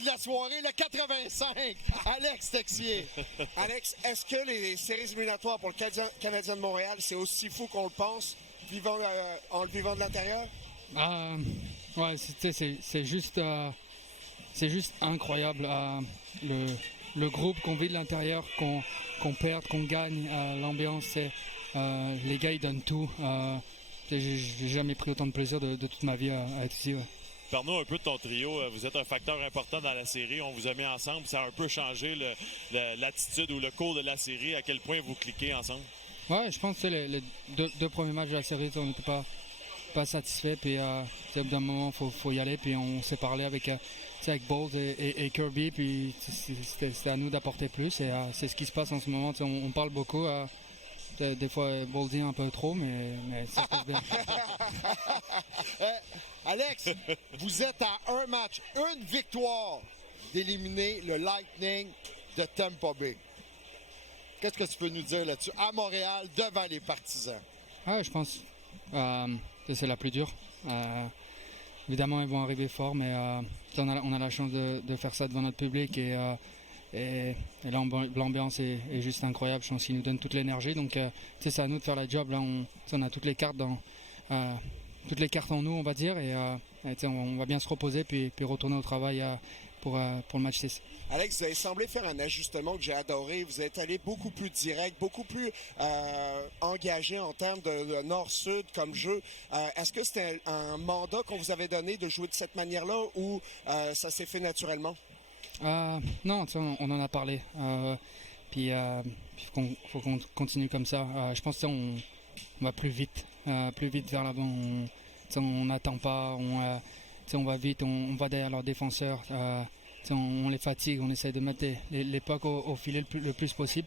de la soirée, le 85, Alex Texier. Alex, est-ce que les séries éliminatoires pour le Canadien de Montréal, c'est aussi fou qu'on le pense, en le vivant de l'intérieur? Ouais, c'est juste incroyable. Le groupe qu'on vit de l'intérieur, qu'on perde, qu'on gagne, l'ambiance, les gars ils donnent tout. J'ai jamais pris autant de plaisir de toute ma vie à être ici. Ouais. Parle-nous un peu de ton trio. Vous êtes un facteur important dans la série. On vous a mis ensemble. Ça a un peu changé l'attitude ou le cours de la série. À quel point vous cliquez ensemble? Ouais, je pense que les deux premiers matchs de la série, on n'était pas satisfait. Puis au bout d'un moment, faut y aller. Puis on s'est parlé avec Bolds et Kirby. Puis c'était à nous d'apporter plus. Et c'est ce qui se passe en ce moment. On parle beaucoup. Des fois, Boldy un peu trop, mais ça se passe bien. Alex, vous êtes à un match, une victoire d'éliminer le Lightning de Tampa Bay. Qu'est-ce que tu peux nous dire là-dessus, à Montréal, devant les partisans? Je pense que c'est la plus dure. Évidemment, ils vont arriver fort, mais on a la chance de faire ça devant notre public. Et l'ambiance est juste incroyable. Je pense qu'ils nous donnent toute l'énergie. Donc, c'est à nous de faire la job. Là, on a toutes les cartes en nous, on va dire. Et on va bien se reposer puis retourner au travail pour le match 6. Alex, vous avez semblé faire un ajustement que j'ai adoré. Vous êtes allé beaucoup plus direct, beaucoup plus engagé en termes de nord-sud comme jeu. Est-ce que c'était un mandat qu'on vous avait donné de jouer de cette manière-là ou ça s'est fait naturellement? Non, on en a parlé. Puis faut qu'on continue comme ça. Je pense qu'on va plus vite vers l'avant. On n'attend pas, on va vite, on va derrière leurs défenseurs. On les fatigue, on essaie de mettre les pucks au filet le plus possible.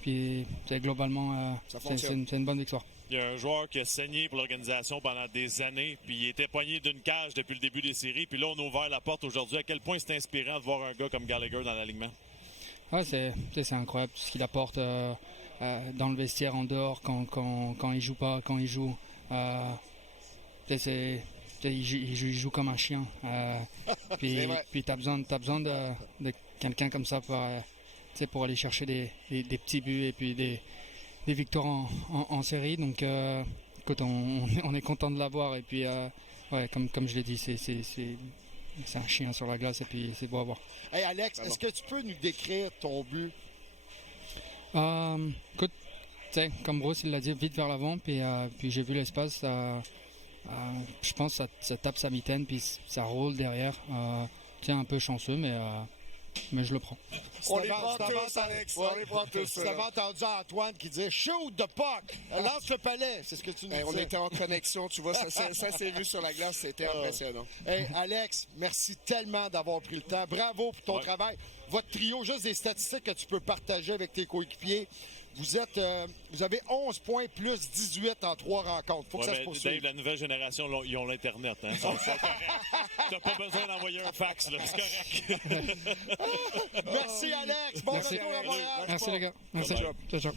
Puis globalement, c'est une bonne victoire. Il y a un joueur qui a saigné pour l'organisation pendant des années, puis il était poigné d'une cage depuis le début des séries, puis là, on a ouvert la porte aujourd'hui. À quel point c'est inspirant de voir un gars comme Gallagher dans l'alignement? C'est incroyable ce qu'il apporte dans le vestiaire, en dehors, quand il joue pas, quand il joue. Il joue comme un chien. Puis t'as besoin de quelqu'un comme ça pour aller chercher des petits buts et puis des victoires en série. Donc, écoute, on est content de l'avoir. Et puis, comme je l'ai dit, c'est un chien sur la glace et puis c'est beau à voir. Hey Alex, est-ce que tu peux nous décrire ton but? Écoute, comme Bruce il l'a dit, vite vers l'avant. Puis j'ai vu l'espace. Je pense que ça tape sa mitaine puis ça roule derrière. Un peu chanceux, mais je le prends. On les prend tous, Alex. On les prend tous. Tu avais entendu Antoine qui disait « Shoot the puck! Lance le palais! » C'est ce que tu nous disais. On était en connexion, tu vois, ça s'est vu sur la glace, c'était impressionnant. Hey, Alex, merci tellement d'avoir pris le temps. Bravo pour ton travail. Votre trio, juste des statistiques que tu peux partager avec tes coéquipiers. Vous avez 11 points plus 18 en 3 rencontres. Faut que ça se poursuive. Dave, la nouvelle génération, ils ont l'Internet. Hein? T'as pas besoin d'envoyer un fax, là. C'est correct. Merci, Alex. Bon retour à Montréal. Merci, les gars. Merci. Ciao.